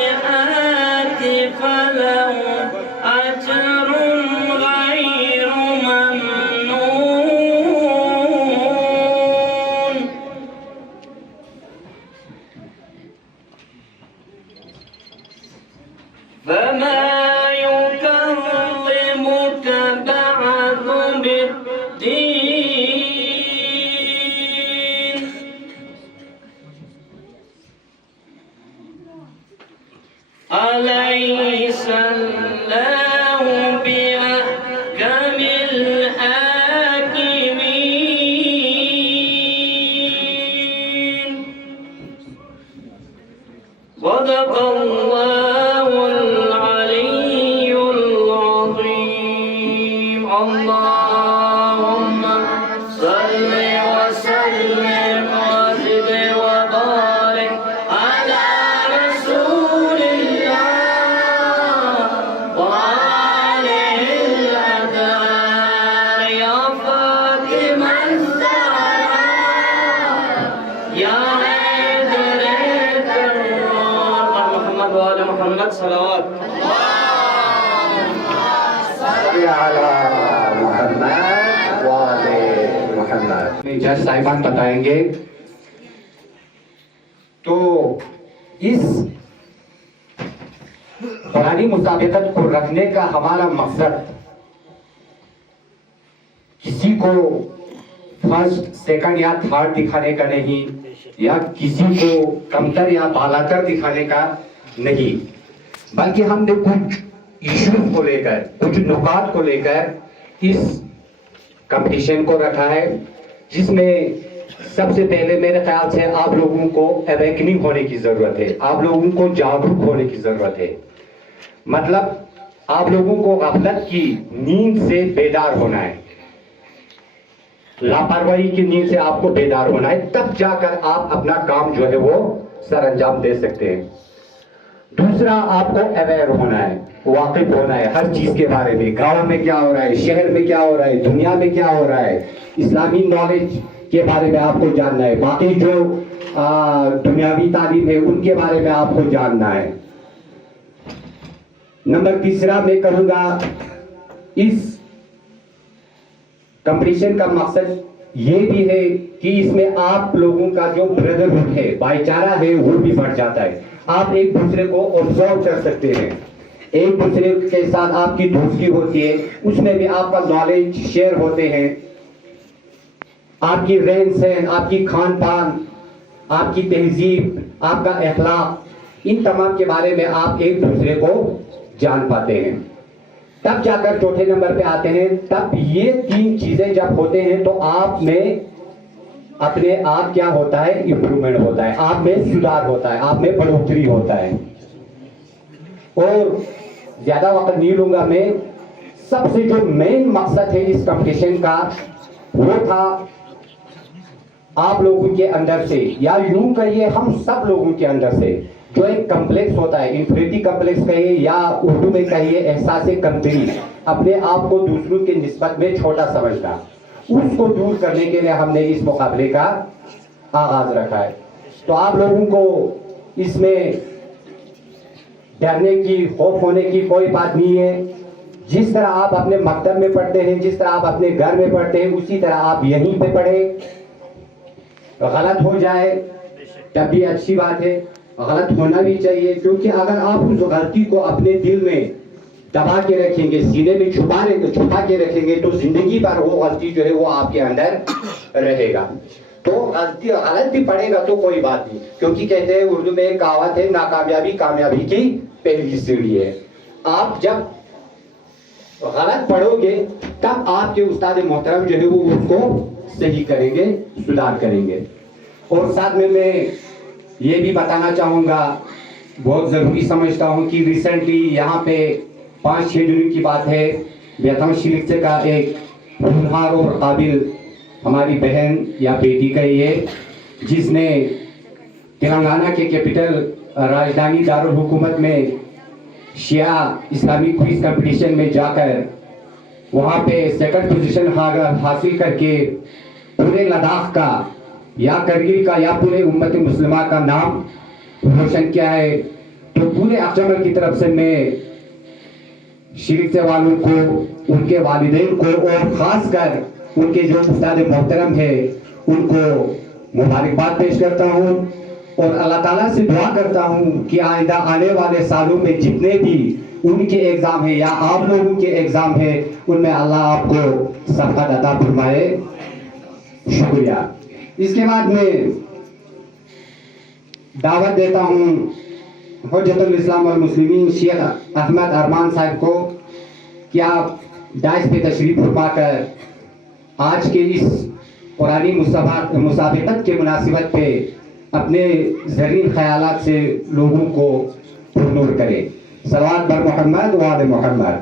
الصالحات فله أجر غير ممنون فما يكظمك بعد بالدين أليس الله بأحكم الحاكمين صدق الله العلي العظيم اللهم صل وسلم وزد وبارك على رسول الله وآله الأطهار يا فاطمة الزهراء يا حيدر الكرار محمد وآل محمد صلوات على मोहम्मद वाले मोहम्मद जज साहिबान बताएंगे। तो इस पुरानी मुताबिकत को रखने का हमारा मकसद किसी को फर्स्ट सेकंड या थर्ड दिखाने का नहीं, या किसी को कमतर या बालातर दिखाने का नहीं, बल्कि हमने कुछ इश्यूज को लेकर, कुछ नुकात को लेकर इस कंपटीशन को रखा है, जिसमें सबसे पहले मेरे ख्याल से आप लोगों को अवेकनिंग होने की जरूरत है, आप लोगों को जागरूक होने की जरूरत है। मतलब आप लोगों को गफलत की नींद से बेदार होना है, लापरवाही की नींद से आपको बेदार होना है, तब जाकर आप अपना काम जो है वो सर अंजाम दे सकते हैं। दूसरा, आपको अवेयर होना है, वाकिफ होना है हर चीज के बारे में, गांव में क्या हो रहा है, शहर में क्या हो रहा है, दुनिया में क्या हो रहा है, इस्लामी नॉलेज के बारे में आपको जानना है, बाकी जो दुनियावी तालीम है उनके बारे में आपको जानना है। नंबर तीसरा मैं कहूंगा, इस कंपटीशन का मकसद ये भी है कि इसमें आप लोगों का जो ब्रदरहुड है, भाईचारा है, वो भी बढ़ जाता है। आप एक दूसरे को ऑब्जर्व कर सकते हैं, एक दूसरे के साथ आपकी दोस्ती होती है, उसमें भी आपका नॉलेज शेयर होते हैं, आपकी रहन सहन, आपकी खान पान, आपकी तहजीब, आपका अखलाक, इन तमाम के बारे में आप एक दूसरे को जान पाते हैं। तब जाकर चौथे नंबर पे आते हैं, तब ये तीन चीजें जब होते हैं तो आप में अपने आप क्या होता है, इंप्रूवमेंट होता है, आप में सुधार होता है, आप में बढ़ोतरी होता है। और ज्यादा वक्त नहीं लूंगा मैं, सबसे जो मेन मकसद है इस कंपटीशन का वो था आप लोगों के अंदर से, या यूं कहिए हम सब लोगों के अंदर से जो एक कम्प्लेक्स होता है, इंफिनिटी कम्प्लेक्स कहिए या उर्दू में कहिए एहसास कमतरी, अपने आप को दूसरों के निस्बत में छोटा समझना, उसको दूर करने के लिए हमने इस मुकाबले का आगाज रखा है। तो आप लोगों को इसमें डरने की, खौफ होने की कोई बात नहीं है। जिस तरह आप अपने मकतब में पढ़ते हैं, जिस तरह आप अपने घर में पढ़ते हैं, उसी तरह आप यहीं पे पढ़ें। गलत हो जाए तब भी अच्छी बात है, गलत होना भी चाहिए, क्योंकि अगर आप उस गलती को अपने दिल में दबा के रखेंगे, सीने में छुपा के रखेंगे, तो जिंदगी भर वो गलती जो है वो आपके अंदर रहेगा। तो गलत भी पड़ेगा तो कोई बात नहीं, क्योंकि कहते हैं उर्दू में एक कहावत है, नाकामयाबी कामयाबी की पहली सीढ़ी है। आप जब गलत पढ़ोगे तब आपके उस्ताद मोहतरम जो है वो उसको सही करेंगे, सुधार करेंगे। और साथ में मैं ये भी बताना चाहूंगा, बहुत जरूरी समझता हूं कि रिसेंटली यहाँ पे 5-6 दिनों की बात है, व्यतम शिलिक का एक होनहार और काबिल हमारी बहन या बेटी का ये, जिसने तेलंगाना के कैपिटल राजधानी दारुल हुकूमत में शिया इस्लामिक क्विज कंपटीशन में जाकर वहाँ पे सेकंड पोजीशन हासिल करके पूरे लद्दाख का या करगिल का या पूरे उम्मत मुस्लिमा का नाम रोशन किया है। तो पूरे अक्जमल की तरफ से मैं शिरक से वालों को, उनके वालिदैन को और ख़ासकर उनके जो उस्ताद मोहतरम है उनको मुबारकबाद पेश करता हूँ और अल्लाह ताला से दुआ करता हूँ कि आइंदा आने वाले सालों में जितने भी उनके एग्ज़ाम है या आप लोगों के एग्ज़ाम है उनमें अल्लाह आपको सबकत अता फरमाए। शुक्रिया। इसके बाद में दावत देता हूँ हुज्जतुल इस्लाम वल मुस्लिमीन शेख अहमद अरमान साहब को कि आप डाइस पे तशरीफ फरमा कर आज के इस पुरानी मुसाबिकत के मुनासिबत पे अपने ज़रीन ख़यालात से लोगों को पुरनूर करें। सलावत बर मोहम्मद व आले मोहम्मद।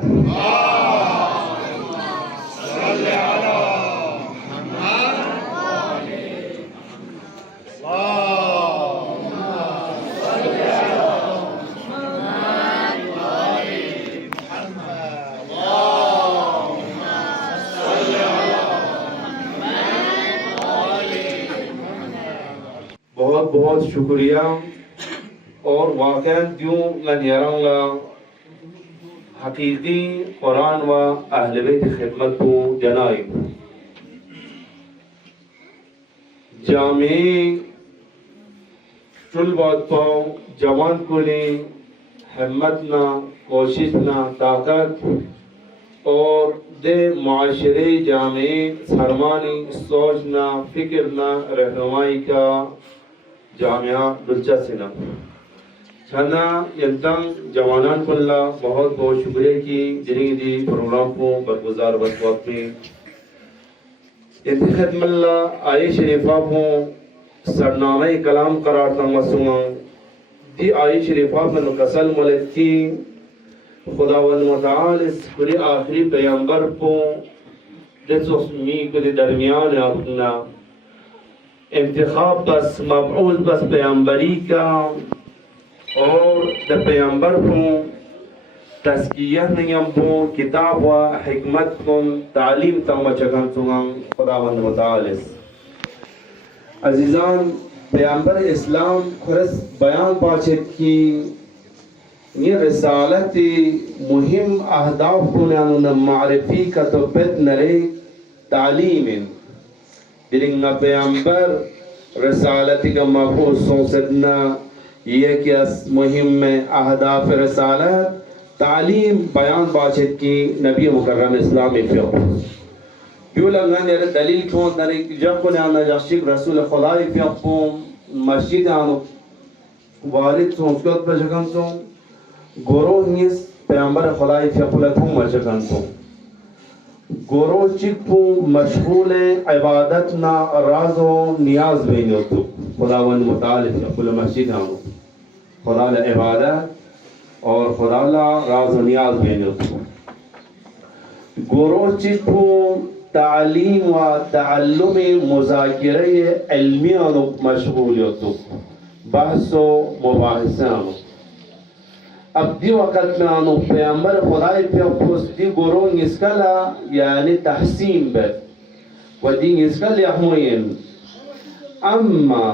बहुत बहुत शुक्रिया और वाक़ई यूँ लनियरंगा हकीकी कुरान व अहले बैत की खिदमत को जनाई जामे चुलबात पाओ जवान कुली हिम्मत ना कोशिश ना ताकत और दे माशरे जामे सरमानी सोच ना फिक्र ना रहनुमाई का जामिया दुलचस्ना छना यंतंग जवानान कुल्ला बहुत बहुत शुक्रिया की जिन्हें दी प्रोग्राम को बरगुजार वक्त वक्त में खदमल्ला आई शरीफा को सरनामे कलाम करार तंगसुमा दी आई शरीफा में कसल मलिक की खुदावंद मुताल इस पूरे आखिरी पैगंबर को दिसमी के दरमियान अपना इंतखाब बस मबऊस बस पैगंबरी का और द पैगंबर को तस्किया नियम को किताब व हिकमत को तालीम तम चगन सुगम खुदावंद मुतालिस अजीजान पैगंबर इस्लाम खुरस बयान पाचत की ये रिसालत मुहिम अहदाफ को न मारफी का तो पेत नरे तालीम दिलिंगा पैगंबर रिसालती का मबूस सोचना ये क्या मुहिम में अहदाफ रिसालत तालीम बयान बातचीत की नबी मुकर्रम इस्लाम क्यों लगा नेरे दलील क्यों नरे जब को ना जाशिक रसूल खुदा फियको मस्जिद आनो वारिद संस्कृत पर जगन सो गोरो निस पैगंबर खुदा फियको तुम मजगन सो गोरो चिपू मशगूल इबादत ना राजो नियाज बेनो तो खुदावंद मुतालिफ कुल मस्जिद आनो खुदा ला इबादत और खुदा ला राजो नियाज बेनो तो गोरो चिपू तालीम व तअल्लुम मुज़ाकिरे इल्मी आनो मशगूल तो बहसो मुबाहिसा आनो अब दी वक़्त में आनो पैगंबर खुदाई पे पोस्टी गोरो निस्कला यानी तहसीन बद वदी निस्कल यहमोयन अम्मा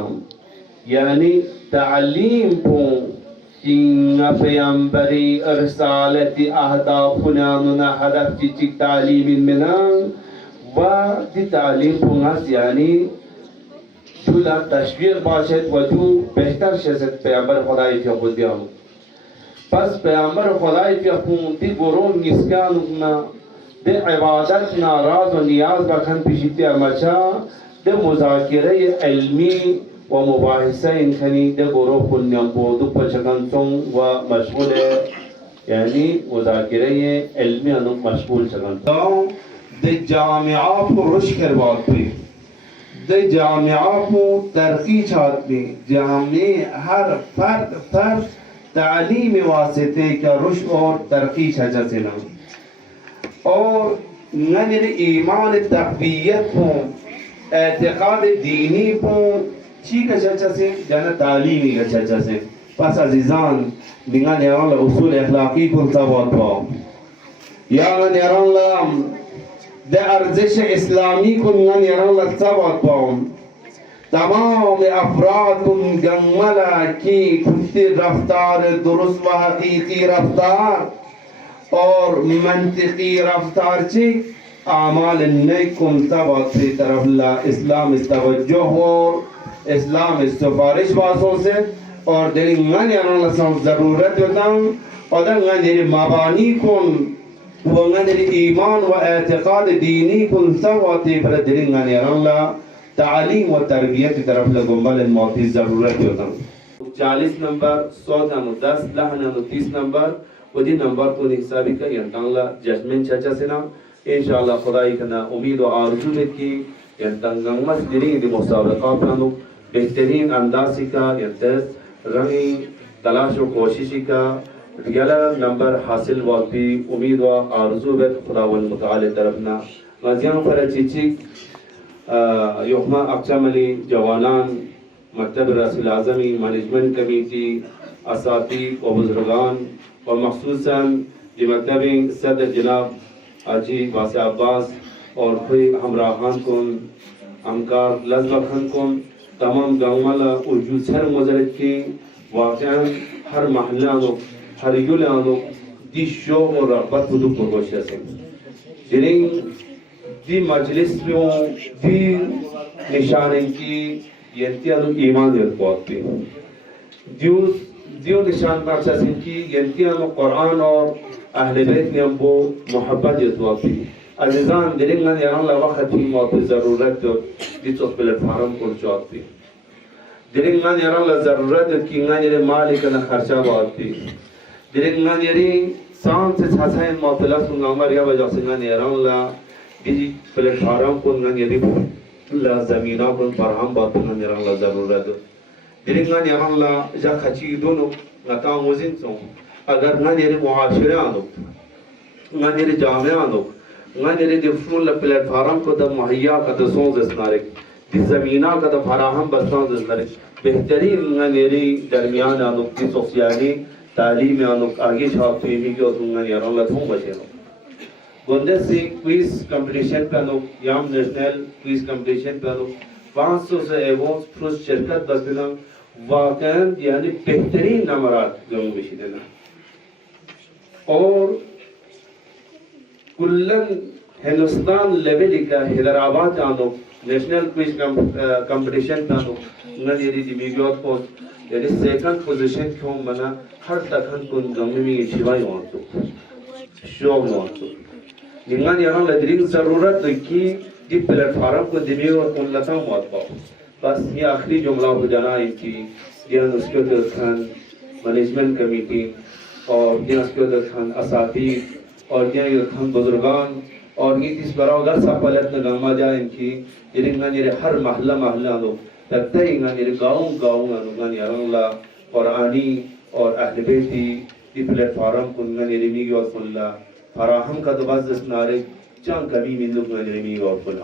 यानी तालीम पो इंगा पैगंबरी रिसालती अहदाफुना नुना हदफ चिक तालीम मिना व दी तालीम पोंगास यानी चुला तशवीर बाशत वजू बेहतर शज़त पैगंबर खुदाई पे पोदियानो बस पैगंबर खुदाई के हुकूमती गोरो निस्कानुना दे इबादत ना राज व नियाज रखन पिछते अमचा दे मुज़ाकिरे इल्मी व मुबाहिसा इनखनी दे गोरो पुण्यम बोदु पचकन सोंग व मशगूल यानी मुज़ाकिरे इल्मी अनु मशगूल चकन दे जामिया को रुश करवाते दे जामिया को तरक्की चाहते जामे हर फर्द तालीम वास्ते का रुश और तरक्की छजना और नर ईमान तक़वियत को एतक़ाद दीनी को چی که چه چه جانا تعلیمی که چه چه پس عزیزان دیگر نیران ل اصول اخلاقی کن ثبات با یا نیران ل ده ارزش اسلامی کن نیران ل ثبات با تمام افراد کن جملا کی کفتی رفتار درست و حقیقی رفتار اور منطقی رفتار چی اعمال نیکم ثبات سے طرف اللہ اسلام اس توجہ اور اسلام اس سفارش باسوں سے اور دلی من یعنی لسان ضرورت ہوتا اور دلی مبانی کن وغنى الإيمان واعتقاد ديني كن سواتي فلدرين عن الله تعليم وتربية طرف لقمال المعطي الضرورات يوتن 40 نمبر 110 لحنا 30 نمبر ودي نمبر تو حسابي کا ينتان لا ججمنٹ چچا سنا انشاءاللہ خدای کنا امید و آرزو میں کی ينتان گمس درين دي مسابقات پانو بہترین اندازی کا ينتس رنگی تلاش و کوششی کا رجالا نمبر حاصل واقعی امید و آرزو بیت خداوند متعال طرفنا غازیان فرچیچی یوحما اقچاملی جوانان مکتب رسول اعظمی مانجمنٹ کمیٹی اساتید و بزرگان و مخصوصاً مکتب صدر جناب حاجی واسع عباس اور خوی ہمراہان کن ہمکار لذب خان کن تمام گاؤں والا ارجو سر مزرد کی واقعاً ہر محلہ ہر یولانو دی شو اور رغبت بدو پروشیا سے جنہیں دی مجلس میں دی نشانیں کی ینتیانو ایمان دیت پوتی دیو نشان پرچا سن کی ینتیانو قرآن اور اہل بیت نے ہم کو محبت دیت پوتی عزیزان دلنگا نیران لوقتی موت ضرورت دی چوت پلیٹ فارم کن چوتی دلنگا نیران لضرورت کی انگا نیرے مالکنا خرچہ باتی دلنگا نیری سان سے چھاسائن موتلا سنگا عمر یا بجا سنگا نیران لا دی پلیٹ فارم کن انگا نیری لا زمینہ کن فرہم باتو انگا نیران لا ضرورت دلنگا نیران لا جا خچی دونو نتا موزن سن اگر انگا نیری معاشرے آنو انگا نیری جامعہ آنو انگا نیری دی فون لا پلیٹ فارم کو دا محیا کا دا سونز اسنارک دی زمینہ کا دا فراہم بستان اسنارک بہترین انگا نیری درمیان آنو دی سوسیانی تعلیم آنو آگے چھاپ تویمی کی اور انگا نیران لا دھوں بچے نو گندے سے کوئز کمپٹیشن پہ آنو یام نیشنل کوئز کمپٹیشن پہ آنو 500 سے ایوانس پروس شرکت بس دینا واقعاً یعنی بہترین نمبرات گمو بشی دینا اور کلن ہندوستان لیولی کا حیدرآباد آنو نیشنل کوئز کمپٹیشن پہ آنو نظری دی میگیوت پوست یعنی سیکنڈ پوزیشن کیوں بنا ہر تکن کن گمی میں شیوائی وانتو شوق وانتو جنگان یہاں لدرین ضرورت کی دی پلیٹ فارم کو دمی اور کن لتا مواد پاو بس یہ آخری جملہ ہو جانا ان کی دیان اسکیو درخان مانجمنٹ کمیٹی اور دیان اسکیو درخان اساتید اور دیان درخان بزرگان اور یہ تیس براو گر سا پلیت نگاما جا ان کی جنگان یہ ہر محلہ محلہ آنو تکتا ہی انگان یہ گاؤں گاؤں آنو انگان یہ رنگلہ قرآنی اور اہل بیتی دی پلیٹ فارم کن انگان یہ رمیگی اور کن فراہم کا دباز دسنارے چند کمی من لوگ انگان یہ رمیگی اور کن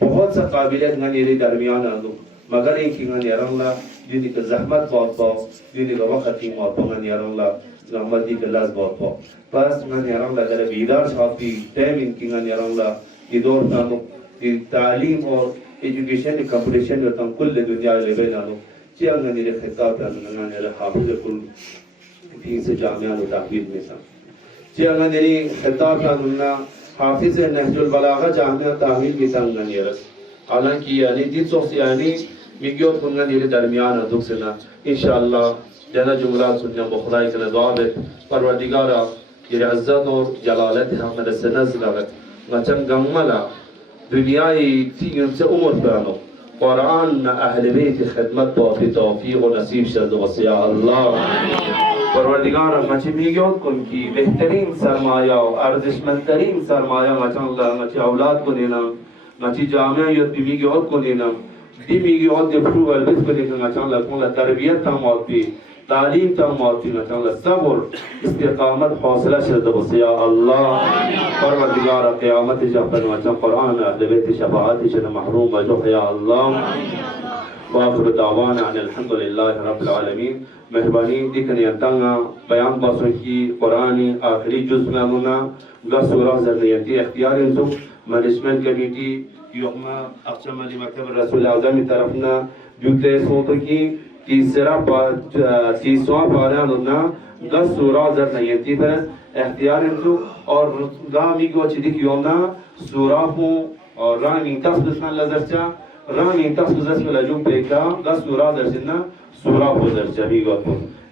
بہت سا قابلیت انگان یہ درمیان آنو مگر ایک انگان یہ رنگلہ جنہی کا زحمت بہت پاو جنہی کا وقتی موت انگان یہ رنگلہ زحمت دی کا لاز بہت پاو پس انگان یہ رنگلہ در بیدار شاپی ٹیم انگان یہ رنگلہ یہ دور نانو یہ تعلیم اور ایجوکیشن کمپٹیشن ہوتا ہم کل دنیا لیبے نانو چی انگان یہ خطاب نانو انگان یہ حافظ کل دین سے جامعان و تحویل میں سا چی انگان یہ خطاب نانو حافظ نحج البلاغہ جامعہ تحویل میں سا انگان یہ رس حالانکہ یعنی دین سوخت یعنی میگیوت کنگان یہ درمیان دکھ سنا انشاءاللہ جانا جملات سنیا بخدای کنا دعا بیت پروردگارا یہ عزت اور جلالت حمد سنز لغت مچن گمالا دنیای تیم سے عمر پرانو قرآن اہل بیت خدمت باقی توفیق و نصیب شد و سیاہ اللہ پروردگارا مچی میگیوت کن کی بہترین سرمایہ و ارزشمندترین سرمایہ مچن اللہ مچی اولاد کو دینا مچی جامعیت بھی میگیوت کو دینا دی میگیوت دی فرو والبت کو دینا مچن اللہ کن تربیت تا موت بھی تعلیم تا موافق نشان صبر استقامت حوصله شد بس یا الله پروردگار قیامت جفن و قرآن اهل بیت شفاعت شد محروم و جو یا الله واخر دعوانا ان الحمد لله رب العالمین. مهربانی دیکن ینتانا بیان باسو کی قرآنی آخری جز میں امونا گا سورہ زرنیتی اختیار انزو مانجمنٹ کمیٹی یوم اقچم علی مکتب رسول اعظم طرفنا جوتے سوتو کی تیسواں پارا لنا گا سورہ زرنیتی پر اختیار انزو اور گامی کو چیدی یومنا سورہ ہوں اور رانی تفضلنا لذرچا رانی تفضل لجوم پیکا گا سورہ درسنا سورہ کو درچا بھی گا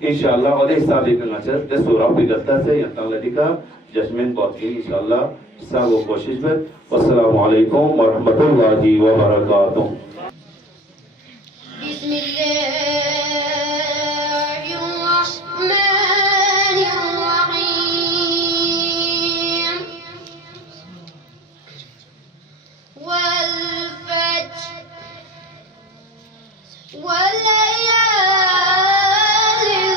انشاءاللہ اور حساب کرنا چاہتے ہیں سورہ بھی گلتا سے ینتان لدی کا ججمنٹ بہت کی انشاءاللہ سب کو کوشش پر. والسلام علیکم ورحمۃ اللہ وبرکاتہ. بسم الله الرحمن الرحيم والفجر والليالي العشر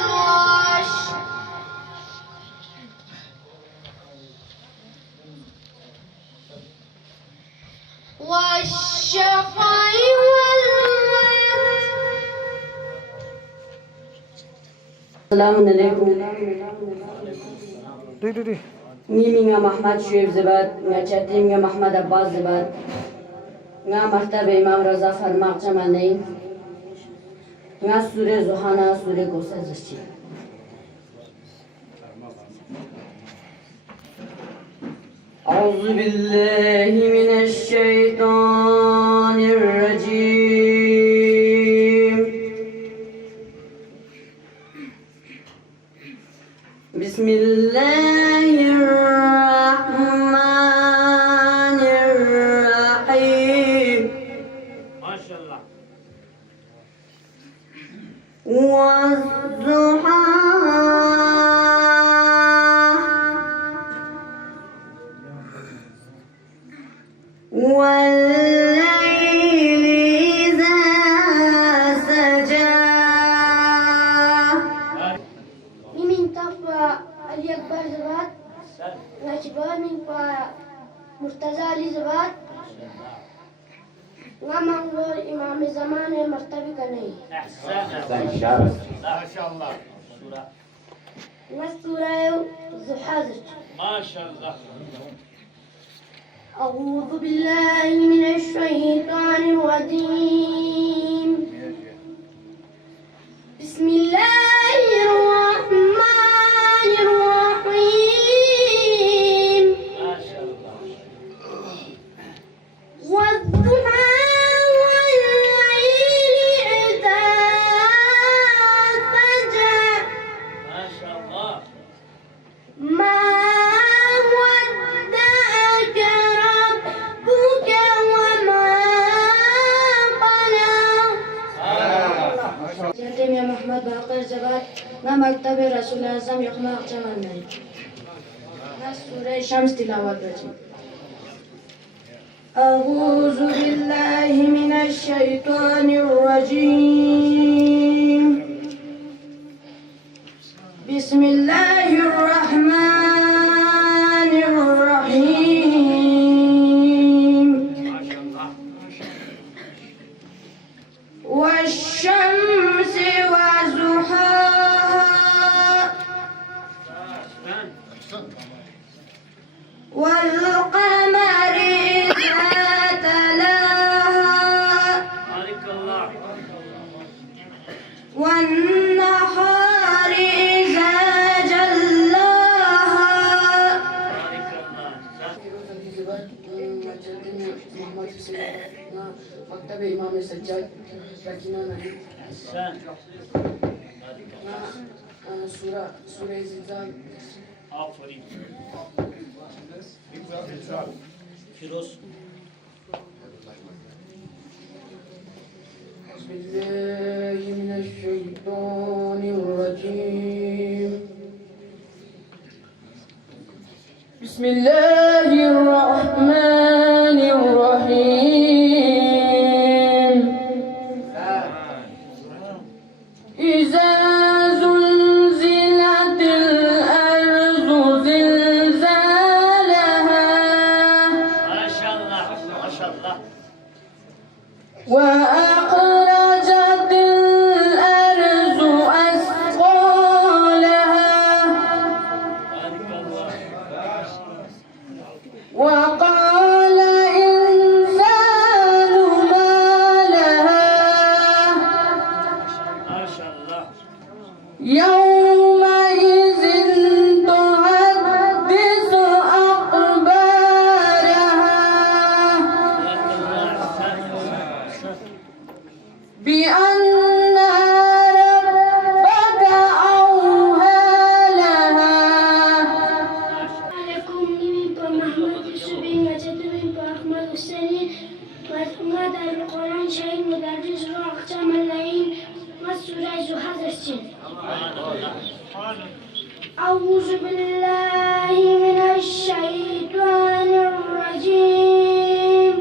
والشفع Selamun Aleyküm. Nimi nga Mahmad Şuayb Zibad, nga chatim nga Mahmad Abbas Zibad, nga Martaba Imam Raza Farmaq Chamanayn, nga Sure Zuhana Sure Kosa Zirchi. أعوذ بالله من الشيطان الرجيم. بسم الله الرحمن الرحيم. ما شاء الله. والضحى والليل إذا سجى. Mimin tafa Ali Akbar Zabat, Nachibar min pa Murtaza Ali Zabat, nga Manglor Imam Zaman Martabi ka nahi. ما شاء الله. Nga Surah Zuhazr. ما شاء الله. أعوذ بالله من الشيطان الرجيم. بسم الله الرحمن الرحيم. ما شاء الله. والضحى والليل إذا سجى. ما شاء الله. ما ودعك ربك وما قلى. جاتم يا محمد باقر زبات نا مكتب رسول اعظم يقما اقجمان ناي نا سورة شمس تلاوت بجي. أعوذ بالله من الشيطان الرجيم. بسم الله الرحمن الرحيم. والشمس وضحاها والقمر إذا تلاها بارك الله. والنهار إذا جلاها. بارك الله. مكتب إمام السجاد ركنا نحن أحسن. سورة زلزال. آفرین. فیروز. بسم الله من الشيطان الرجيم. بسم الله الرحمن الرحيم. إذا وأخرجت الأرض أثقالها وقال الإنسان ما لها ما شاء الله. يومئذ تحدث أخبارها بأن ربك أوحى لها. عليكم من محمد السبين وجدوا أحمد السنين ماذا القرآن شيء مدرس وأقسام الليل والسورة هذا السن. أعوذ بالله من الشيطان الرجيم.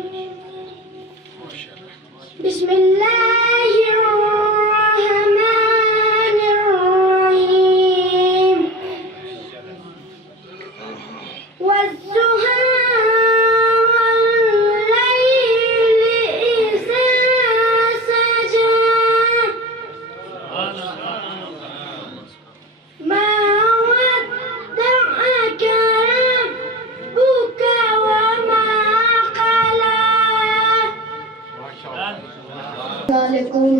بسم الله الرحمن الرحيم. والضحى والليل إذا سجى ما ودعك ربك وما قلى. वालेकुम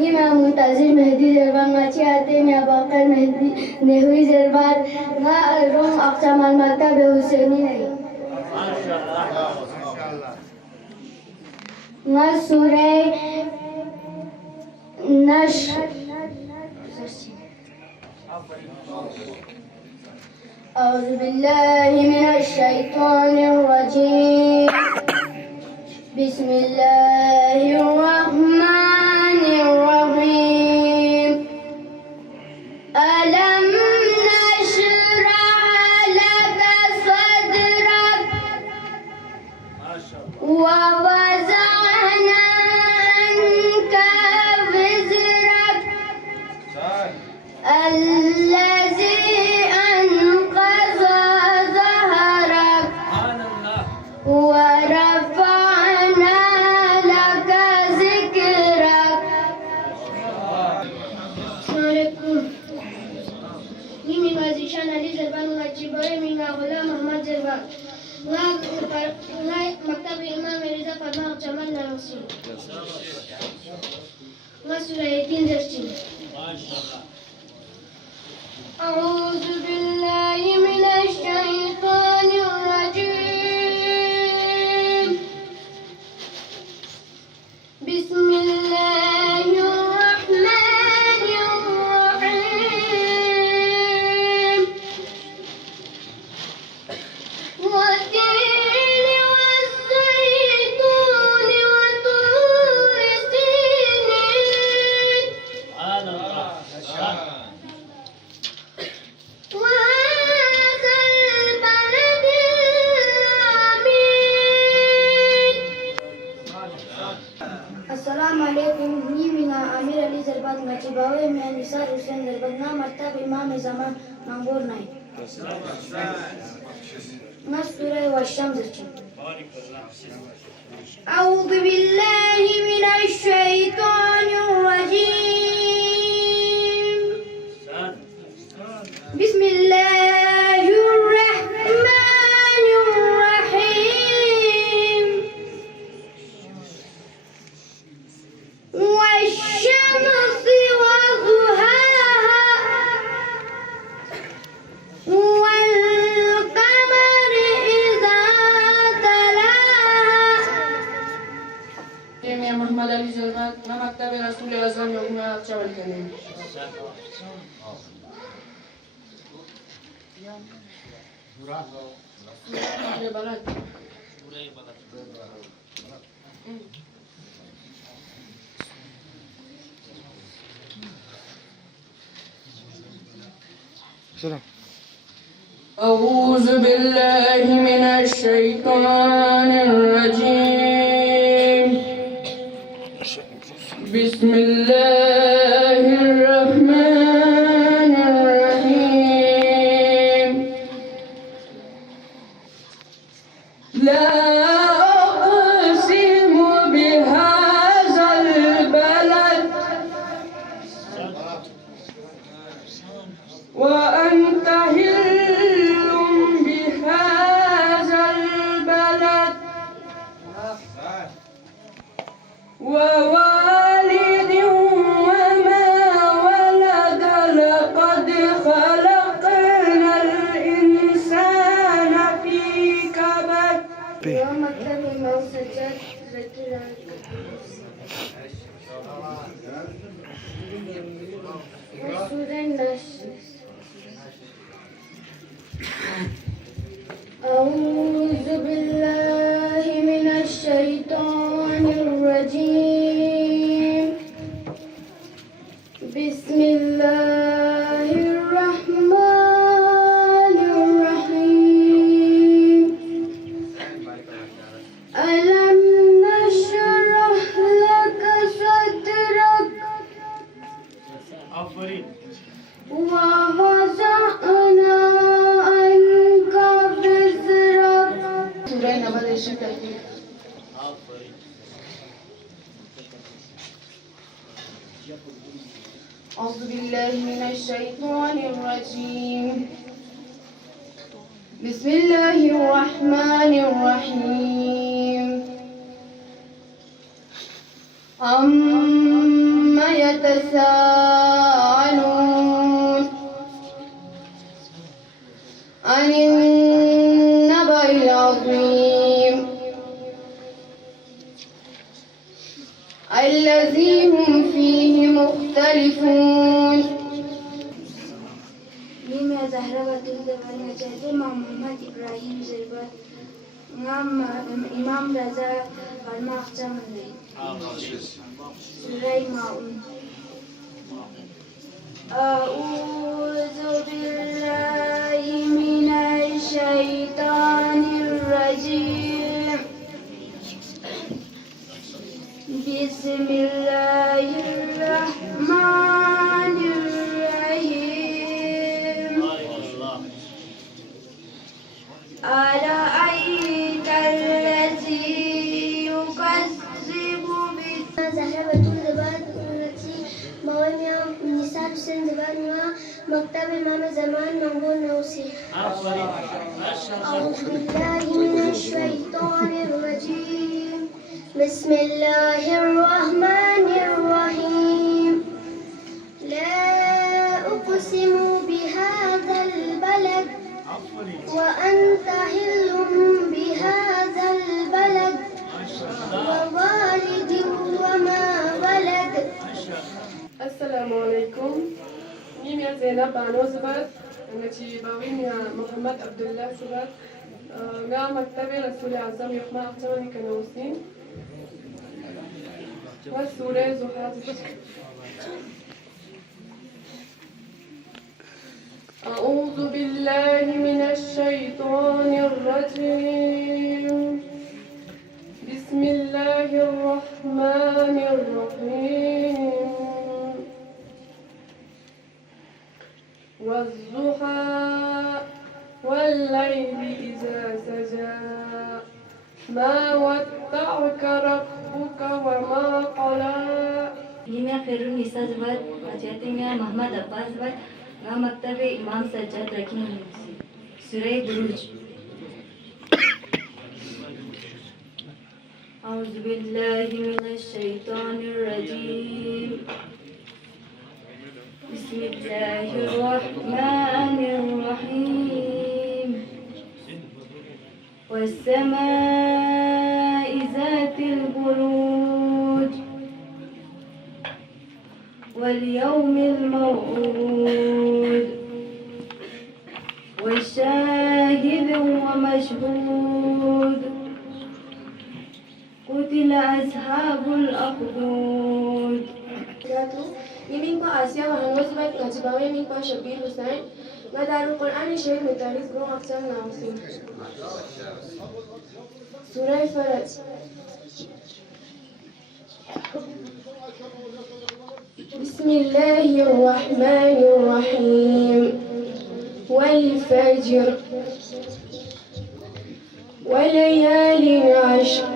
ये मैं मुंताजिर मेहदी जरबान माची आते मैं बाकर मेहदी नेहुई जरबान ना रोम अक्सा मालमाता बेहुसैनी नहीं ना सूरे नश أعوذ بالله من الشيطان الرجيم بسم الله الرحمن الرحيم. ألم نشرح لك صدرك ووضعنا عنك وزرك الذي أنقض ظهرك ورفعنا لك ذكرك. Assalamualaikum. Mimi wazishana Ali Zerban Najibare Mina Ghulam Muhammad Zerban. Maktab Imam Riza Farma Jamal Narasi. Surah 18 درسين. أعوذ بالله من الشيطان الرجيم. بسم الله الرحمن الرحيم. والتين والزيتون وطور سينين وهذا البلد الأمين. السلام عليكم ني منا امير علي زربات مچباوي میں نثار حسین زربات نا مرتب امام زمان منبور ناي نسوره والشمس. أعوذ بالله من الشيطان الرجيم. بسم الله الرحمن الرحيم. والشمس وضحاها والقمر إذا تلاها. मैं मोहम्मद अली जरबान ना मकतब रसूल आज़म योग में आप चावल करें. ये बलद أعوذ بالله من الشيطان الرجيم. بسم الله الرحمن الرحيم. لا أقسم بهذا ووالد وما ولد لقد خلقنا الإنسان في كبد. ومكتب الموسجات ذكر وسورة النشر. أعوذ بالله من الشيطان الرجيم. بسم الله الرحمن الرحيم. ألم نشرح لك صدرك Aferin. ووضعنا عنك وزرك. سورة نبأ الشتاء. Aferin. أعوذ بالله من الشيطان الرجيم. بسم الله الرحمن الرحيم. عما يتساءلون عن النبأ العظيم الذي هم فيه مختلفون. Mimi Zahra Batul Zaman Najati Muhammad Ibrahim Zirbat Ngam Imam Raza Al-Maqta Malay Surah Ma'un. A'udzu billahi minasy syaitanir rajim. Bismillahirrahmanirrahim. Maşallah. أرأيت الذي يكذب بالدين. Zahra Batul Zaman Unati Mawanya Nisab Sen Zamanwa Maktab Imam Zaman Mango Nausi. Aferin. Maşallah. أعوذ بالله من الشيطان الرجيم. بسم الله الرحمن الرحيم. لا أقسم بهذا البلد Aferin. وأنت حل بهذا البلد ووالد وما ولد. السلام عليكم. ميم يا زينب بانو زبد نتي باوين يا محمد عبد الله زبد غا مكتب رسول اعظم يحمى احتمالي كنوسين والسورة زحات. أعوذ بالله من الشيطان الرجيم. بسم الله الرحمن الرحيم. والضحى والليل إذا سجى ما ودعك ربك وما قلى. Limia Khairun Nisa Zabat, Majatimia Muhammad Abbas Zabat, Nga Maktab Imam Sajjad Rakin Surah Buruj. أعوذ بالله من الشيطان الرجيم. بسم الله الرحمن الرحيم. والسماء ذات البروج واليوم الموعود والشاهد ومشهود. قتل أصحاب الأخدود. يمين با آسيا وهنوز بات نجباوي يمين با شبير حسين ودار القرآن الشريف مدارس برو أقسام ناوسين. سورة فرج. بسم الله الرحمن الرحيم. والفجر وليال عشر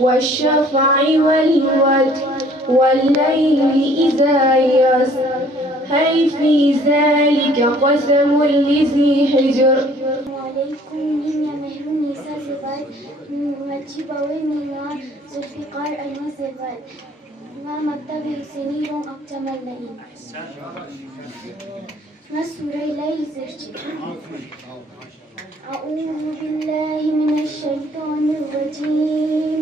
والشفع والوتر والليل إذا يسر هل في ذلك قسم لذي حجر. عليكم من مهر النساء زباد نجيب ومنا ذو الفقار المزرعة. زلفال ما مكتب حسيني روم أقتمل نئيم ما سورة ليل زرجي أعوذ بالله من الشيطان الرجيم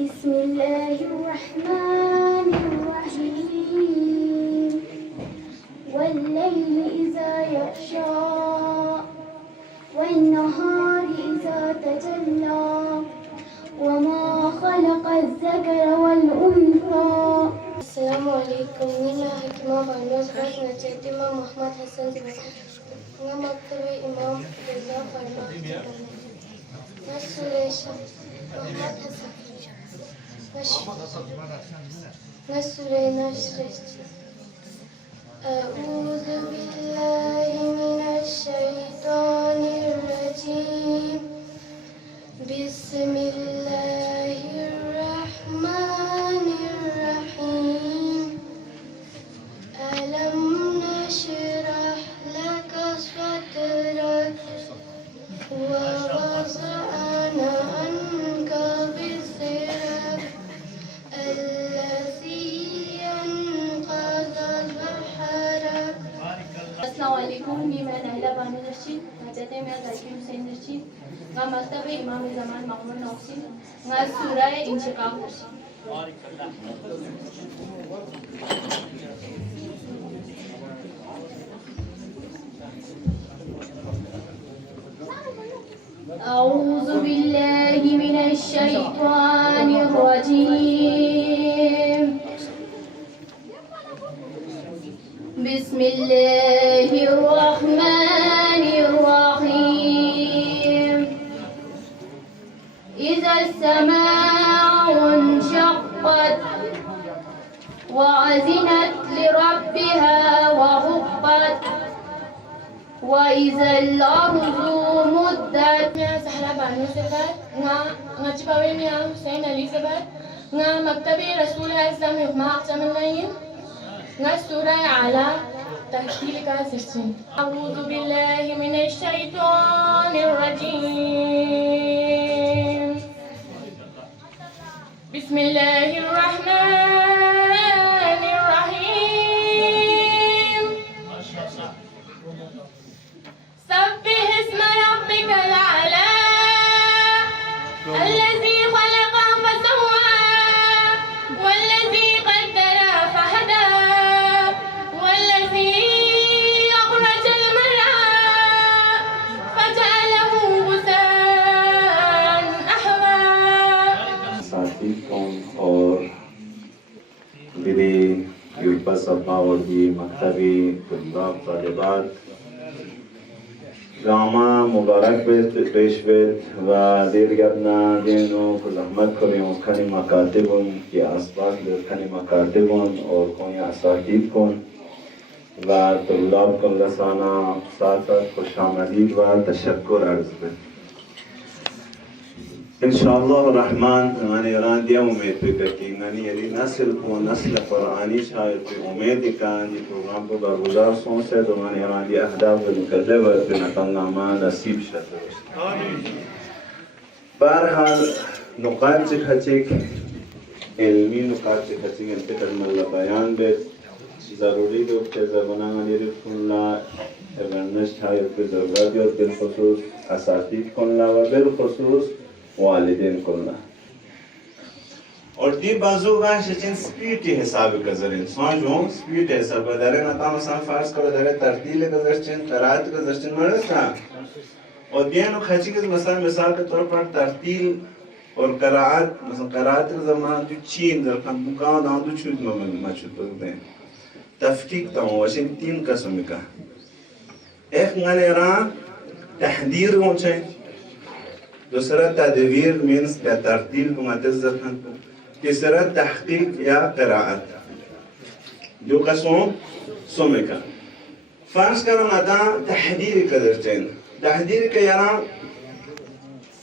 بسم الله الرحمن الرحيم والليل إذا يغشى والنهار إذا تجلى وما خلق الذكر والأنثى. السلام عليكم. نينا حكمة بانوز بس نجد إمام محمد حسن زبير مكتب إمام رضا فرما نسورة محمد حسن نسورة نشرة أعوذ بالله من الشيطان الرجيم بسم الله الرحمن الرحيم ألم نشرح لك صدرك ووضعنا عنك وزرك الذي أنقض ظهرك. السلام عليكم. मैं नहला बानू रशीद नजते में जाकिर हुसैन रशीद गा मकतब इमाम ज़मान महमूद नौसी गा सूरा इंशिकाक रशीद أعوذ بالله من الشيطان الرجيم بسم الله الرحمن الرحيم إذا السماء انشقت وأذنت لربها وحقت وإذا الأرض مدت. ميا زهرا بانو زباد نا جباوي ميا حسين علي زباد نا مكتبي رسول الإسلام يغمى أقسم النايم نا سورة على تحكيل كاسرسين. أعوذ بالله من الشيطان الرجيم بسم الله الرحمن الرحيم سبح اسم ربك الأعلى الذي خلق فسوى والذي قدر فهدى والذي أخرج المرعى فجعله غثاء أحوى. साथी कौन और मेरे युवा सभा और भी मकतबी तुल्लाब तालिबात गामा मुबारक पेशवेत व दीर्घना दिनों को ज़हमत करें उसखनी मकातिबुन के आसपास खनी मकातिबुन और कोई असातीब कौन व तुल्लाब को लसाना साथ साथ खुशामदीद व तशक्कुर अर्ज़ करें. इंशाअल्लाह रहमान हमारे ईरान दिया उम्मीद पे करती नानी यदि नस्ल को नस्ल कुरानी शायर पे उम्मीद का ये प्रोग्राम को बरगुजार सोच है तो हमारे ईरान दिया अहदाफ को निकलने वाले नकलना मान नसीब शत बहरहाल नुकात से खचिक इल्मी नुकात से खचिक इनके तरमल्ला बयान बे ज़रूरी के उपचे ज़बाना निरिफ कुल्ला अवेयरनेस शायर पे ज़रूरत और बिलखुसूस असातीब कुल्ला व बिलखुसूस वालिदैन कुल्ला और दी बाजू का शिचिन स्पीड के हिसाब का जरिए समझो स्पीड हिसाब का दरे ना ताम सान फार्स करो दरे तरतील का जरिए करात का जरिए मरसा और दियानो खची के मिसाल के तौर पर तरतील और करात मतलब करात का ज़मान जो चीन जरखन मुकाम दांत जो चुद में मचुद होते हैं तफकीक ताऊ वशिन तीन किस्म का एक गनेरा तहदीर हो चाहिए दूसरा तदवीर मीन्स या तरतील को मतज़र हन तीसरा तहकीक या क़राअत जो कसों सुमे का फर्ज करो ना तहदीर कदर चैन तहदीर के यारा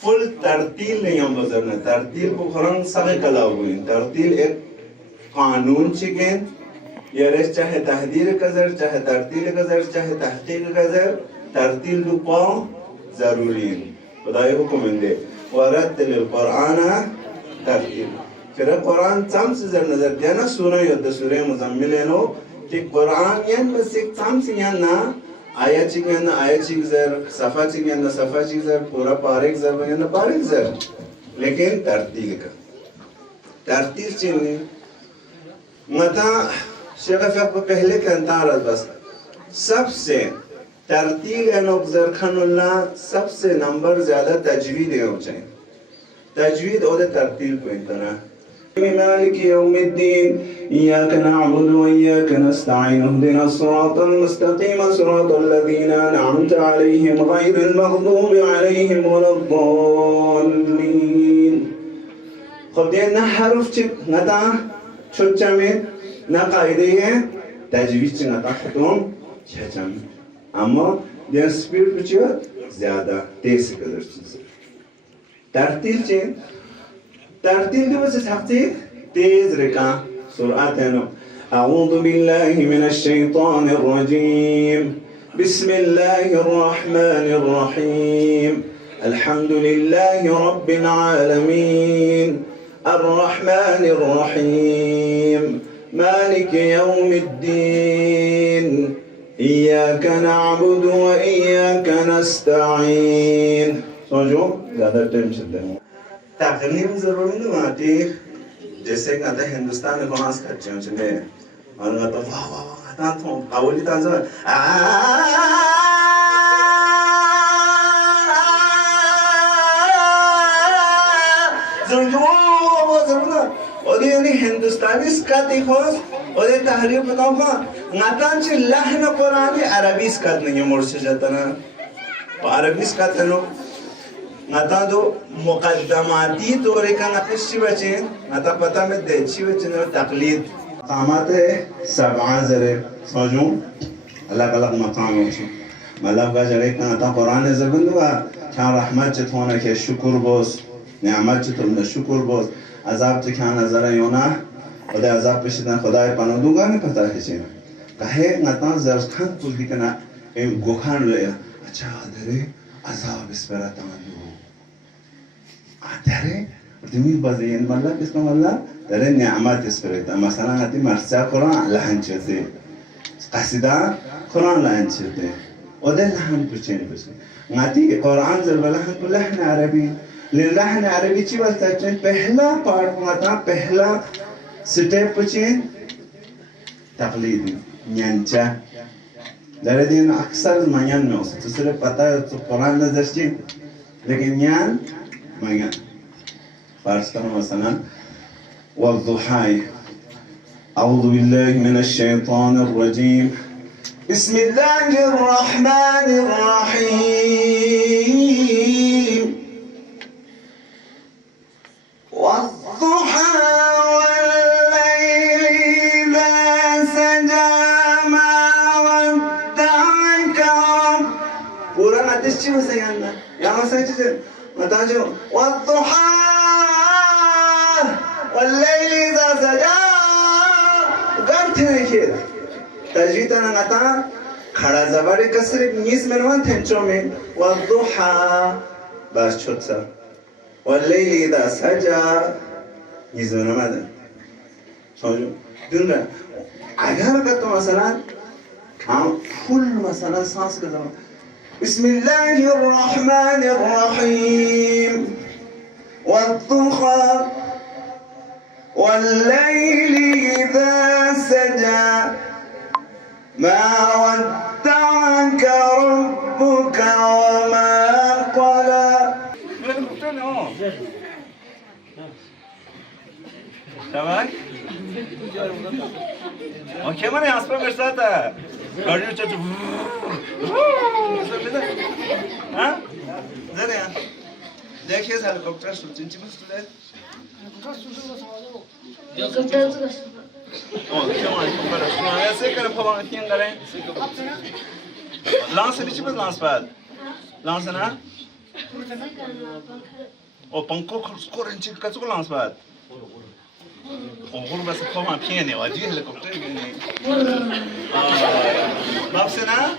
फुल तरतील नहीं हम बजरना तरतील को खरंग सगे कला हुई तरतील एक कानून चिकेन ये रेस चाहे तहदीर कदर चाहे तरतील कदर चाहे तहकीक कदर तरतील दो पाओ जरूरी खुदाई हुक्म दे वरत्तिल कुरान तरतील फिर कुरान चम से जर नजर दिया ना सूरह योद्ध सूरह मुजम्मिल है नो कि कुरान यान बस एक चम से यान ना आयत चिक जर सफा चिक जर पूरा पारे जर यान पारे जर लेकिन तरतील चिन्ह मता शेख पहले के अंतार बस सबसे तरतील एनोक्जर खनुल्ला सबसे नंबर ज्यादा तजवीद है हो चाहिए तजवीद और तरतील पॉइंट ना मालिक यौमिद्दीन इय्याक नअबुदु व इय्याक नस्तईन इहदिना सिरातल मुस्तकीम सिरातल लज़ीना अनअमता अलैहिम गैरिल मग़दूबि अलैहिम वलद्दाल्लीन खब दे ना हरफ चिक नता छुच्चा में ना कायदे है तजवीद चिक नता खतम छचा में अम्मा दे स्पीड कुछ ज्यादा तेज कदर चीज तरतील चिक तरतील दिवस सख्ती तेज रेखा सुरआत है नो अऊज़ु बिल्लाहि मिनश शैतानिर रजीम बिस्मिल्लाहिर रहमानिर रहीम अल्हम्दुलिल्लाहि रब्बिल आलमीन अर्रहमानिर रहीम मालिक यौमिद्दीन इय्याक नअबुदु व इय्याक नस्तईन समझो ज्यादा टाइम चलता है तकलीफ जरूरी नहीं आती जैसे कहते हैं हिंदुस्तान में कौन सा खर्चे हैं चले और ना तो वाह वाह वाह ना तो कावली ताज़ा ज़रूर वो ज़रूर ना और ये नहीं हिंदुस्तानी स्कत एक होस और ये तहरीर बताऊँगा नातान से लहन कुरानी अरबी स्कत नहीं है मोर्चे जाता ना अरबी स्कत है नो नाता दो मुकद्दमाती तौर का नक्शी बचे नाता पता में देची बचे ना तकलीद मकामात है सबआ जरे समझूं अलग अलग मकाम होचे मतलब का जरे का नाता कुरान ज़बन हुआ क्या रहमत चितोना के शुक्र बोस नेमत चितोना शुक्र बोस अज़ाब चिखा नजर योना खुदा अज़ाब पे शिदन खुदा पना दूंगा नहीं पता है चीज़ कहे नाता जरखान कुल दिखना एक गुखान ले अच्छा दरे अज़ाब इस पर आता आधरे दमी बज़ीन मतलब इसका मतलब दरे नियामत इस पर इतना मसला आती मर्चा कुरान लहन चलते कसीदा कुरान लहन चलते और लहन पुछें पुछें आती कुरान जब लहन तो लहन अरबी लहन अरबी ची बोलता है पहला पार्ट माता पहला स्टेप पुछें तकलीद न्यांचा दरे दिन अक्सर मायन में होता तो सिर्फ पता है तो कुरान नजर ची लेकिन न्यान मायन फारस का मसलन वज़ुहाई अऊज़ु बिल्लाहि मिनश शैतानिर रजीम बिस्मिल्लाहिर रहमानिर रहीम वज़ुहा वल्लैलि इज़ा सजा मा वद्दअका पूरा आदेश ची मसयाना या मसयाचे मता जो वज़ुहा والليل إذا سجى قرت نكير تجريد أنا نتا خड़ा ज़बारे कसरे नीस में नवान थेंचो में والضحى बास छोट सा والليل إذا سجى नीस में नवान समझो दिन में अगर करते मसला हम फुल मसला सांस का ज़मान बिस्मिल्लाहिर्रहमानिर्रहीम والضحى والليل إذا سجى ما ودعك ربك وما قلى تمام اوكي من اسباب مرساته गाड़ी चचू हाँ जरा देखिए हेलीकॉप्टर शूटिंग चिप स्टूडेंट ऐसे कर फवान किंग करें लांस नीचे बस लांस बाद लांस ना ओ पंखो को रेंच का चुक लांस बाद ओ गुरु बस फवान पियाने वाजी हेलीकॉप्टर में बाप से ना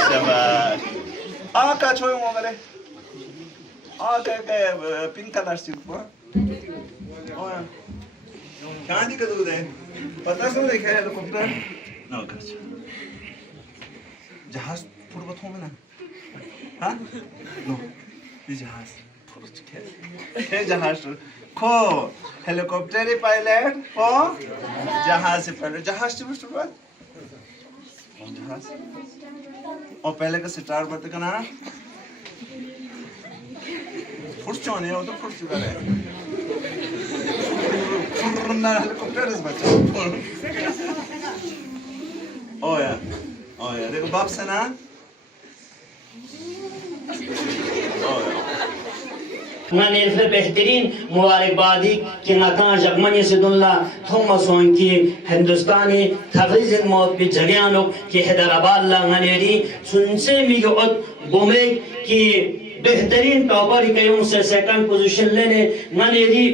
शाबाश का छोय मगरे का पिंक कलर सिर्फ कहाँ दी कदू दे पता सुन देखा है हेलीकॉप्टर ना कर जहाज फुट बथो में ना हाँ नो ये जहाज फुट के जहाज खो हेलीकॉप्टर पायलट हो जहाज से पायलट जहाज से शुरुआत जहाज और पहले का स्टार बता का ना फुट चोने हो तो फुट चुका है फुरना हेलीकॉप्टर इस बच्चा ओ या देखो बाप से ना मैंने इसे बेहतरीन मुबारकबादी कि नाकान जगमनी सिदुल्ला थॉमस हों कि हिंदुस्तानी तगरीज़ मौत पे जगयानों कि हैदराबाद ला गनेरी सुनसे मिगोत बोमे कि बेहतरीन टॉपर कयों से सेकंड पोजीशन लेने गनेरी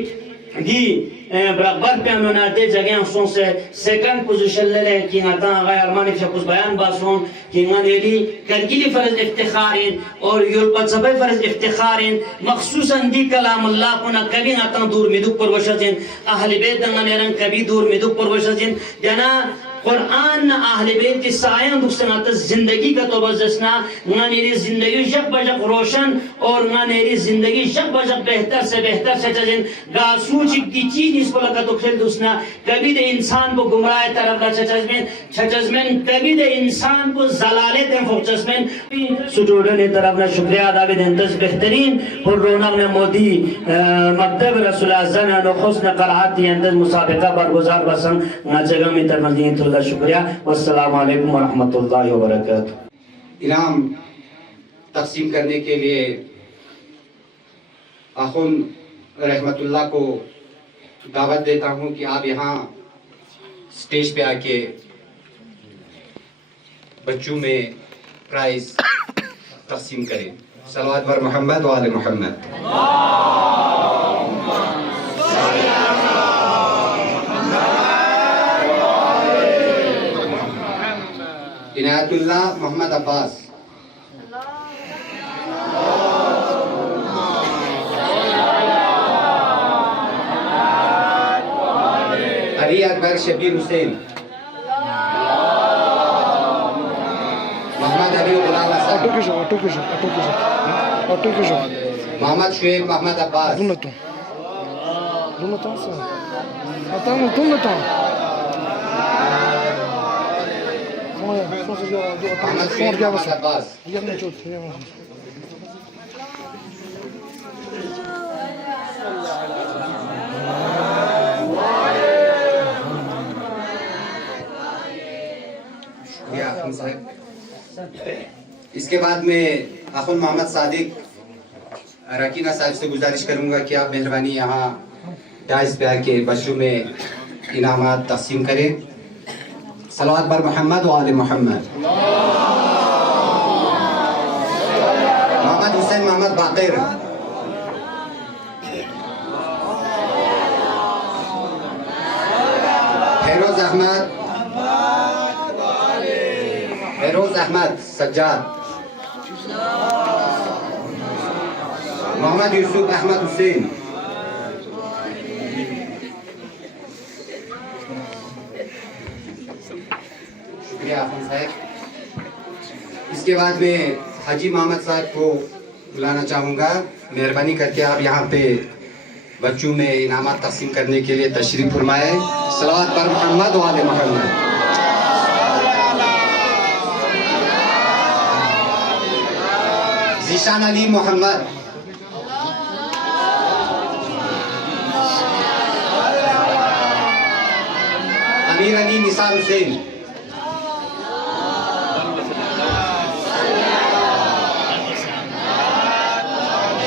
भी बराबर पे हमने दे जगह सों से सेकंड पोजीशन ले ले कि नाता गए अरमानी से कुछ बयान बासों कि गनेरी करगिली फर्ज इफ्तिखारिन और यूरोप सबै फर्ज इफ्तिखारिन मखसूसन दी कलाम अल्लाह पुना कभी नाता दूर मिदुक पर वशजिन अहले बैत गनेरन कभी दूर मिदुक पर वशजिन जना कुरान अहले बैत की सायन दुसनात जिंदगी का तो बजसना गनेरी जिंदगी जब बजक रोशन और गनेरी जिंदगी जब बजक बेहतर से जजिन गासूच की चीज इस पर का तो खेल दुसना कभी दे इंसान को गुमराह तरफ का छचजमें कभी दे इंसान को जलाले ते फोचसमें सुजोड़े ने तरफ ना शुक्रिया अदा दें दस बेहतरीन और रौनक ने मोदी मकतब रसूल आज़म ने खुस्न क़राअत दी अंदर मुसाबिका बरगुज़ार बसंग नाचगा में तरमदीन तो शुक्रिया वस्सलामु अलैकुम व रहमतुल्लाहि व बरकातहू। इनाम तकसीम करने के लिए आखुन रहमतुल्लाह को दावत देता हूं कि आप यहाँ स्टेज पे आके बच्चों में प्राइज तकसीम करें। सलवात बर मोहम्मद व आले मोहम्मद। इनायतुल्लाह मोहम्मद अब्बास। अली अकबर शबीर हुसैन। मोहम्मद अली गुलाम हसन। मोहम्मद शुएब मोहम्मद अब्बास। मोहम्मद शुएब मोहम्मद अब्बास। इसके बाद में आखुन मोहम्मद सादिक रकीना साहब से गुजारिश करूंगा कि आप मेहरबानी यहाँ डाइस पे आके बच्चों में इनामात तकसीम करें। सलवात बर मोहम्मद व आले मोहम्मद। मोहम्मद हुसैन मोहम्मद बाक़िर। फेरोज अहमद सज्जाद। मोहम्मद यूसुफ अहमद हुसैन। शुक्रिया आफम साहब। इसके बाद में हाजी मोहम्मद साहब को बुलाना चाहूँगा। मेहरबानी करके आप यहाँ पे बच्चों में इनामात तकसीम करने के लिए तशरीफ फरमाए। सलावत पर मोहम्मद व आले मोहम्मद। ज़ीशान अली मोहम्मद। अमीर अली निसार हुसैन।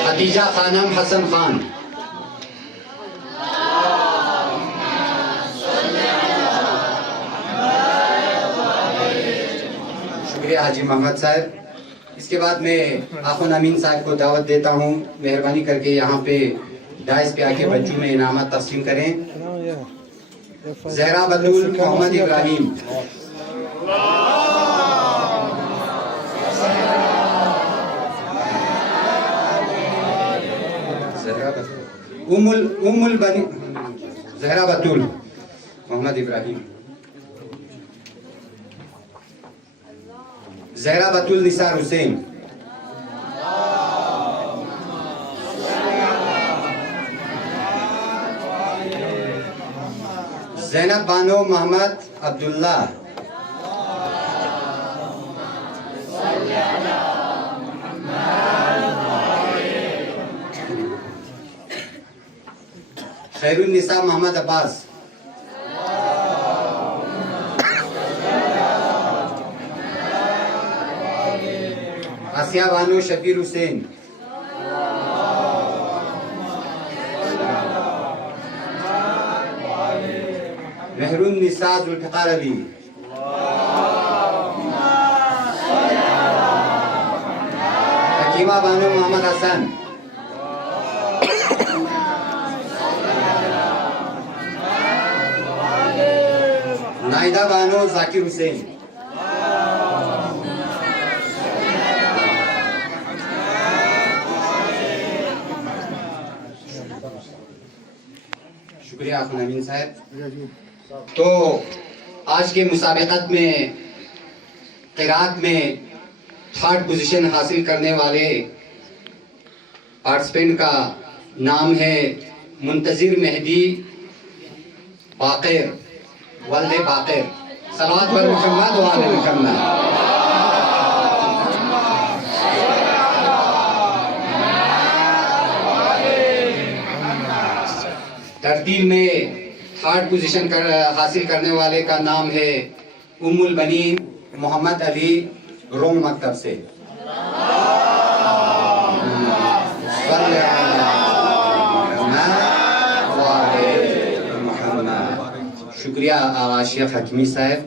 खदीजा खानम हसन खान। शुक्रिया हाजी मोहम्मद साहब। इसके बाद में आखुन अमीन साहब को दावत देता हूँ, मेहरबानी करके यहाँ पे डाइस पे आके बच्चों में इनामात तकसीम करें। ज़हरा बतूल मोहम्मद इब्राहिम। उम्मुल बनी जहरा बतूल मोहम्मद इब्राहिम, जहरा बतूल निसार हुसैन, ज़ैनब बानो मोहम्मद अब्दुल्ला, खैरुन निसा मोहम्मद अब्बास, आसिया बानो शबीर हुसैन, मेहरून निसा जुल्फ़िकार अली, हकीमा बानो मोहम्मद हसन, नाइदा बानो जाकिर हुसैन, शुक्रिया अखुन अमीन साहब। तो आज के मुसाबिकत में क़िरात में 3rd पोजीशन हासिल करने वाले पार्टिसिपेंट का नाम है मुंतज़िर मेहदी बाक़िर वल्दे बाक़िर। सलावत पर मुहम्मद व आले मुहम्मद। तरतीब में 3rd पोजीशन हासिल करने वाले का नाम है उम्मुल बनीन मोहम्मद अली रोम मकतब से। शुक्रिया आगा शेख हकीमी साहब।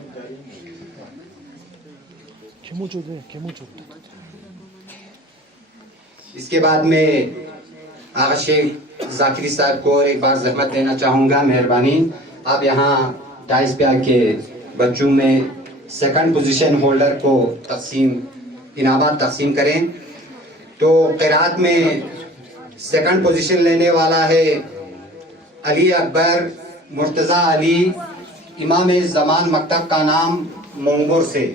इसके बाद में आगा शेख जाकिरी साहब को और एक बार ज़हमत देना चाहूँगा, मेहरबानी आप यहाँ डाइस पे आके बच्चों में 2nd पोजीशन होल्डर को इनामात तकसीम करें। तो क़िरात में 2nd पोजीशन लेने वाला है अली अकबर मुर्तज़ा अली इमाम ज़मान मकतब का नाम मोंगोर से।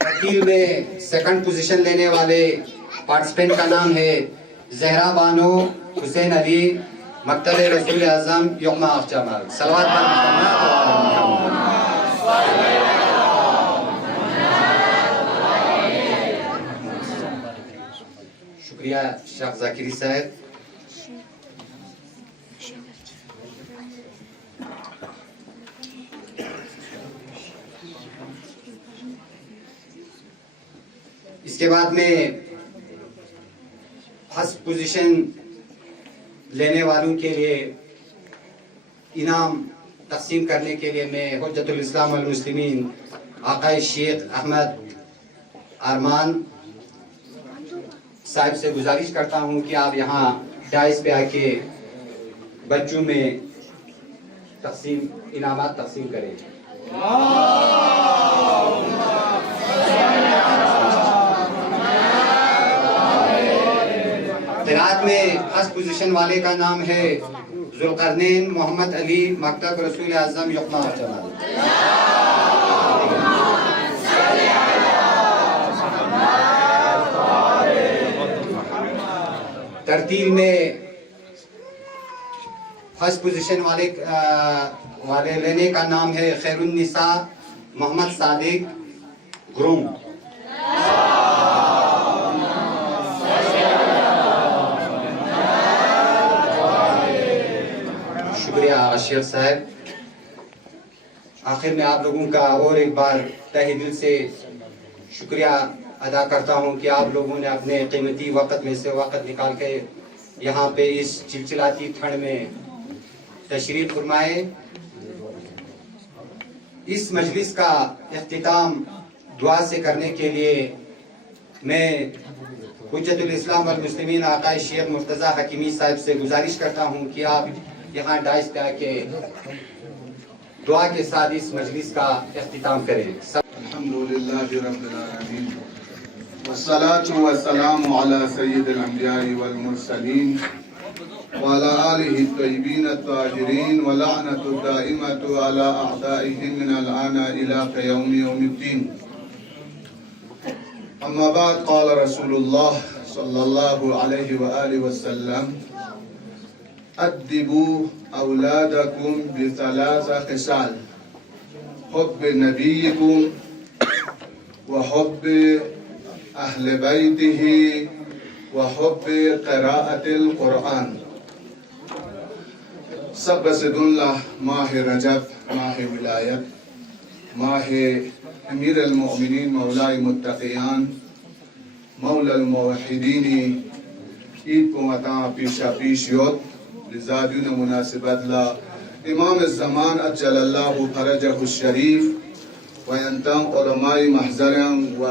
तरतीब में 2nd पोजीशन लेने वाले पार्टिसिपेंट का नाम है जहरा बानो हुसैन अली मकतब रसूल आज़म यौम अफ़जमाल। सलावत शुक्रिया शेख जाकिरी साहब। इसके बाद में फर्स्ट पोजीशन लेने वालों के लिए इनाम तकसीम करने के लिए मैं हुज्जतुल इस्लाम वल मुस्लिमीन आकाए शेख अहमद अरमान साहिब से गुजारिश करता हूं कि आप यहाँ डाइस पे आके बच्चों में इनामात तकसीम करें। क़िरात में फर्स्ट पोजीशन वाले का नाम है ज़ुल्क़रनैन मोहम्मद अली मकतब रसूल आज़म यौम अफ़जमाल। तरतीब में फर्स्ट पोजीशन वाले लेने का नाम है खैरुन निसा मोहम्मद सादिक ग्रूम। शुक्रिया शेख साहब। आखिर में आप लोगों का और एक बार तहे दिल से शुक्रिया अदा करता हूं कि आप लोगों ने अपने कीमती वक़्त में से वक़्त निकाल के यहाँ पे इस चिलचिलाती ठंड में तशरीफ फरमाए। इस मजलिस का इख्तिताम दुआ से करने के लिए मैं हुज्जतुल इस्लाम वल मुस्लिमीन आकाए शेख मुर्तज़ा हकीमी साहब से गुजारिश करता हूँ कि आप यहाँ डाइस पे आके दुआ के साथ इस मजलिस का इख्तिताम करें। अल्हम्दुलिल्लाहि रब्बिल आलमीन वस्सलातु वस्सलामु अला सय्यिदिल अंबिया'i वल मुरसलीन व अला आलिहि तय्यिबीन अत्ताहिरीन व लअनतु दाइमतु अला अअदाइहिम मिनल आना इला क़यामि यौमिद्दीन। अम्मा बाद क़ाल रसूलुल्लाह सल्लल्लाहु अलैहि व आलिहि वसल्लम अद्दिबू औलादकुम बिसलासा खिसाल हुब्ब नबीकुम व हुब्ब अहले बैतिही व हुब्ब क़िराअतिल कुरआन। सब बसदुल्लाह माह रजब, माह विलायत, माह अमीर अल-मोमिनीन मौलाए मुत्तक़ियान मौला अल-मुवहिदीनी ईद को अता पीशा पीश योद लिज़ादिन मुनासिबत ला इमाम ज़मान अज्जलल्लाहु फरजहु शरीफ व यंतम उलमाए महज़रम व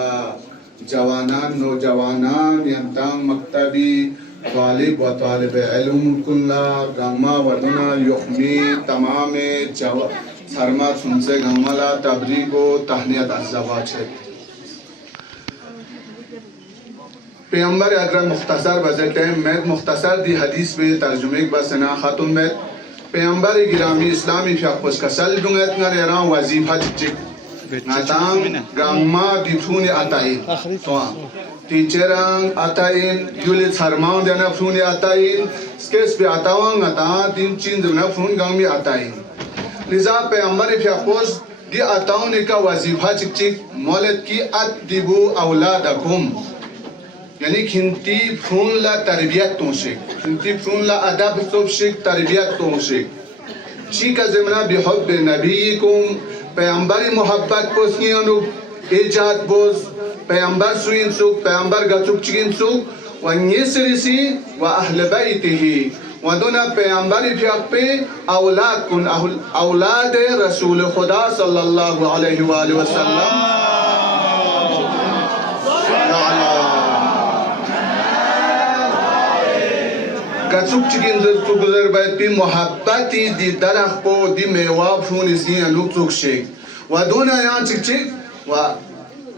जवानान नौजवानान यंतम मकतबी तालिब व तालिब इल्म कुल्ला गम्मा वदना युखमी तमाम सरमत सुनसे गम्मला तबरीको तहनियत अज़्ज़वाज है। पैगम्बर अकरम मुख्तसर बजट मैं मुख्तसर दी हदीस में तर्जुमे बसना खातुन में पैगम्बर गिरामी इस्लामी फ़िक़्ह कसल दुंगत नरेरा वजीफा चिक नाताम गामा दिफूने अताइन तो टीचरां अताइन यूले सरमां देना फूने अताइन स्केस पे अतावां अता दिन चीन देना फून गामी अताइन लिज़ा पैगम्बर फ़िक़्ह दी अताउन का वजीफा चिक मौलद की अद्दिबू औलादकुम यानी खिंती फून ला तरबियत तोशिक खिंती फून ला अदब तोशिक तरबियत तोशिक ची का ज़मना बिहुब्ब नबीकुम पैगम्बरी मोहब्बत पोस्नियानु इजाद बोस पैगम्बर सुइन सुक पैगम्बर गचुक चिकिन सुक वन्ये सिरिसी व अहले बैतिही वदुना पैगम्बरी फ़िक़्ह पे औलाद कुन औलाद रसूल खुदा सल्लल्लाहु अलैहि वसल्लम गचुक चिकिन गुजर बैत भी मोहब्बती दी दरख पो दी मेवा फून इसकी अनुक चुक शेख वदुना यहाँ चिक चिक व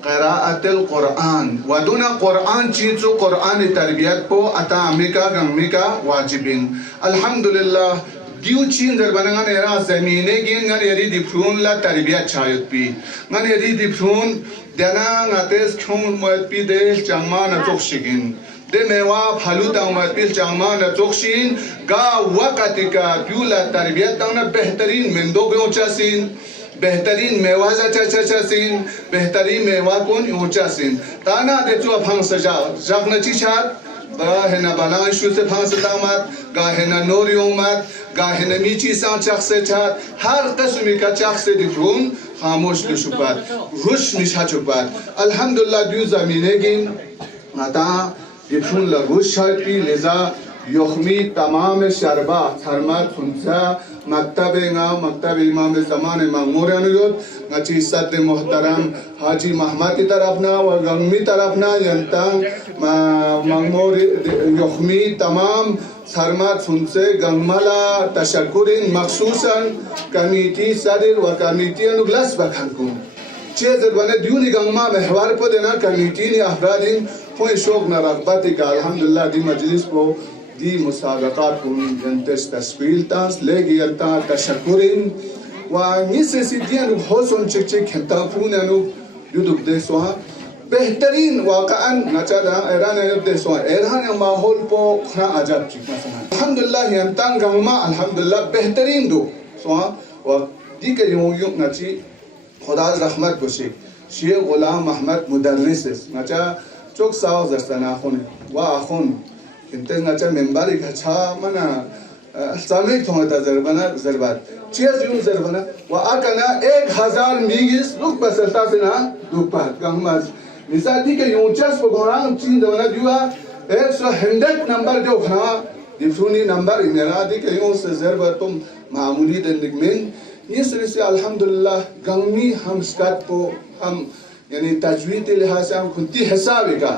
क़िराअतिल कुरआन वदुना कुरआन चीज़ो कुरआन तरबियत पो अता अमिका गमिका वाजिबिन अल्हम्दुलिल्लाह दिउ चीन दरबना नेरा ज़मीने गिन गन यरी दिफ्रून ला तरबियत चायत पी गन यरी दिफ्रून देना गतेस क्यों मत पी दे चंगमा न चुक शिकिन दे मेवा फलूता उमत पिल चांगमा न चोक्शीन गा वक़्त का प्यूला तरबियत ताउना बेहतरीन मिंदो बेऊंचा सीन बेहतरीन मेवा जा सीन बेहतरीन मेवा कौन ऊंचा सीन ताना दे चुआ फंग सजा जग न चिचात गाहे न बनाए शु से फंग सतामत गाहे न नोरी उमत गाहे न मीची सान चख से चात हर किस्म का चख से दिफ्रून खामोश लुशुपात रुश निशा चुपात अल्हम्दुलिल्लाह दिउ ज़मीने गिन आता दिफ्रून लगुश शर्पी लिज़ा युखमी तमाम शरबा थरमत खुंसा मकतब इमाम ज़मान मगमूर अनुयोद नची सद मोहतरम हाजी महमद की तरफना व गमी तरफना यंतंग मगमूर युखमी तमाम थरमत खुंसे गंगमला तशक्कुरिन मखसूसन कमिटी सदर व कमिटी अनुग्लस बखंकुम चेज़ बने दियुनी गंगमा महवार को देना कमिटी ने अफरादिन कोई शौक न रग़बत का अल्हम्दुलिल्लाह दी मजलिस को दी मुसाबक़ात को जंतस तस्वील तास लेगी यंता तशक्कुरिन व निसे सिद्धियां होसन चिक खंता फूननु युदुब देसवा बेहतरीन वाक़अन नचादा ऐरान युदुब देसवा ऐरान माहौल को खरा अजब चिक मसला अल्हम्दुलिल्लाह यंता गंगमा अल्हम्दुलिल्लाह बेहतरीन दो सवा व दी के यूं नची खुदा रहमत बशी शेख गुलाम अहमद मुदर्रिस नचा चोक साव जस्तना खुन वा खुन किंतु नचा मेंबारी घचा मना सामिक थोड़ा जरबना जरबात चेज यूं जरबना वा अकना 1000 मीगिस लुक बसलता से ना दुपात गमज मिसादी के यूंचस को गोरांग चीन दवना जुआ 100 नंबर जो खना दिफूनी नंबर इनरा दी के यूं से जरबत तुम मामूली दनिकमिन ये से अल्हम्दुलिल्लाह गंगी हम स्कत को हम यानी तजवीद लिहाज से हम खुंती हिसाब का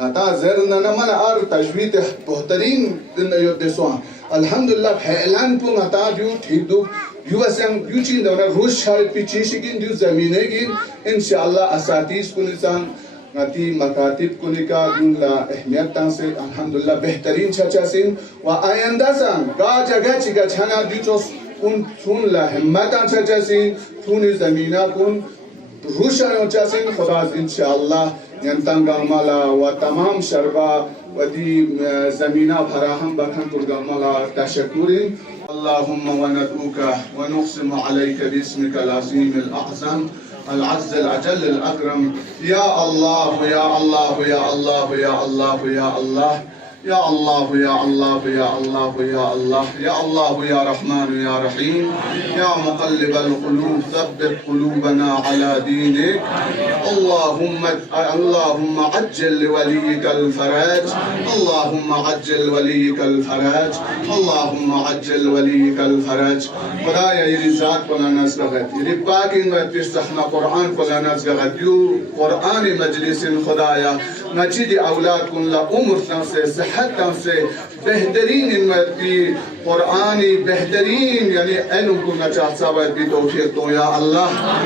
नाता ज़र नमन आर तजवीद बेहतरीन दिन योद्देसों अल्हम्दुलिल्लाह फैलान को नाता जो ठीक दो युवसंग युचिन दवना रोज शायद पिचेशिगिन दु जमीनेगिन इंशाअल्लाह असातीस कुनिसान ngati makatib kunika dunla ehmiyat tangse alhamdulillah बेहतरीन छाछासिन व आयंदा sang ga jaga chiga chana dichos un sun la himmatan छाछासिन tuni zamina kun rusha छाछासिन खुदा इंशाअल्लाह यंतंगा माला व तमाम शरबा व दी zamina फराहम बखन कुरगा माला तशक्कुरिन اللهم وندعوك ونقسم عليك باسمك العظيم الأعظم العز الأجل الأكرم يا الله يا الله يا الله يا الله يا الله يا الله يا الله يا الله يا الله يا الله يا رحمن يا رحيم يا مقلب القلوب ثبت قلوبنا على دينك اللهم عجل لوليك الفرج اللهم عجل وليك الفرج اللهم عجل وليك الفرج خدایا یری ذات پلا نزدغت یری پاکین و تستحنا قرآن پلا نزدغت یو قرآن مجلس خدایا نجد اولاد کن لا عمر سے صحت سے بہترین انمتی قرآنی بہترین یعنی علم کو نچاہ سوائد بھی توفیق تو یا اللہ